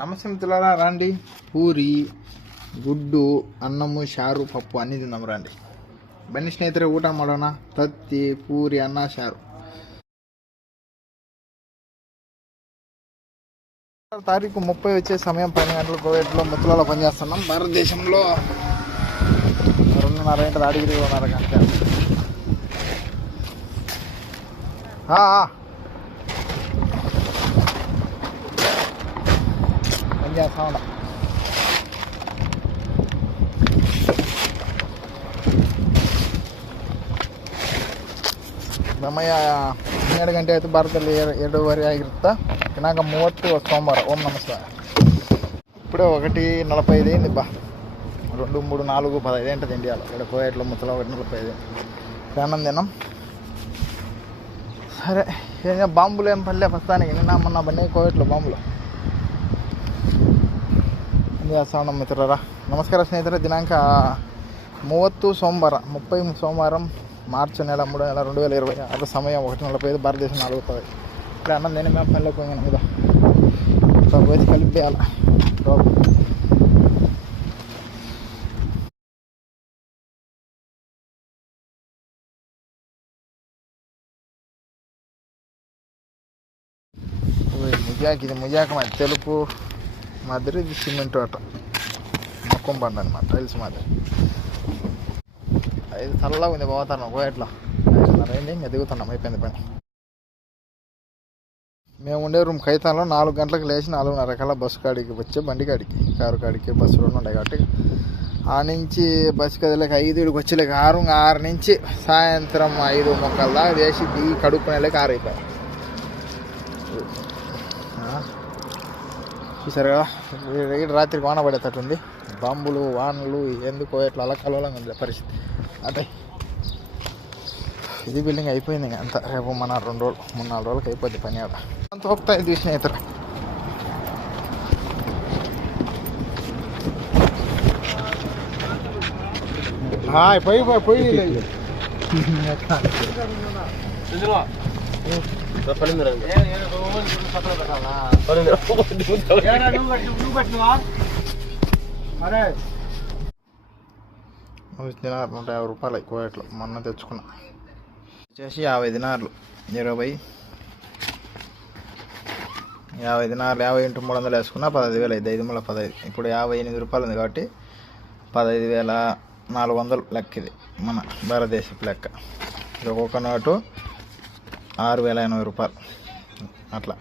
నమస్తే మిత్రులారా, రండి. పూరి, గుడ్డు, అన్నము, చారు, పప్పు అన్నీ తిందాం రండి. బన్నీ స్నేహితులు ಊಟ ಮಾಡೋಣ. తత్తి, పూరి, అన్న, చారు. తారీఖు 30 వచ్చే సమయం 12 గంటలకు కోవిడ్లో ముత్తులలో పనిచేస్తున్నాం. భారతదేశంలో 2:30 గంటల అడిగిరి 2:30 గంటల పనిచేస్తా ఉన్నాం. ಸಮಯ 12 ಗಂಟೆ ಆಯಿತು. ಭಾರತದಲ್ಲಿ 2:30 ಆಗಿರುತ್ತಾ. ಇನ್ನಾಗ 30 ಸೋಮವಾರ. ಓಂ ನಮಸ್ಕಾರ. ఇప్పుడే 1:45 అయింది. 2, 3, 4, 15 ఏంటది ఇండియాలో. ఇక్కడ కోయట్లో ముత్తలో 1:45 ప్రాణం తిన్నాం. సరే, బాంబులు ఏం పడలే ప్రస్తుతానికి. నిన్న మొన్న బండి కోవిడ్లో బాంబులు చేస్తా ఉన్నాం మిత్రులారా. నమస్కారం స్నేహితులు. దినాంక 30 సోమవార 30 సోమవారం మార్చి నెల 3 నెల 2026 సమయం 1:45. భారతదేశం 4:10. ఇక్కడ అన్నం నేను మేము పనిలోకి పోయాను కదా, పోయి కలిపేయాలి. ముజాక్, ఇది ముజాక మాది తెలుపు మాదిరి, ఇది సిమెంట్ అట మొక్కం బండి అనమాట, టైల్స్ మాదిరి. ఇది చల్లగా ఉంది. పోతాను పోయేట్లా అయింది. ఇంకా దిగుతున్నాం, అయిపోయింది పని. మేము ఉండే రూమ్ కైతాన్లో 4 గంటలకు లేచి 4:30 కల్లా బస్సు కాడికి వచ్చే, బండి కాడికి, కారు కాడికి బస్సు రోడ్లు ఉంటాయి కాబట్టి ఆ నుంచి బస్సు కదిలేక 5 వచ్చేలేక 6 నుంచి సాయంత్రం 5:30 దాకా వేసి దిగి కడుక్కునేలేక 6 అయిపోయాయి. చూసారు కదా, రాత్రికి వాన పడేటట్టుంది. బాంబులు, వానలు ఎందుకో ఎట్లా అలా కలవలంగా ఉంది పరిస్థితి. అంటే ఇది బిల్డింగ్ అయిపోయింది. అంత రేపు మన 2 రోజులు 3-4 రోజులకి అయిపోద్ది పని. ఆడ అంత ಹೋಗ್ತಾ ಇದ್ವಿ ಸ್ನೇಹಿತರೆ. దినాలు 150 రూపాయలు కోయట్లో మొన్న తెచ్చుకున్నా. వచ్చేసి 50 దినార్లు 20, 50 దినార్లు 50 × 300 వేసుకున్నా 15,000 అయింది. 5 × 15. ఇప్పుడు 58 రూపాయలు ఉంది కాబట్టి 15,400 లెక్క. ఇది మన భారతదేశపు లెక్క. ఇది ఒక్కొక్క నోటు 6,080 రూపాయలు అట్లా.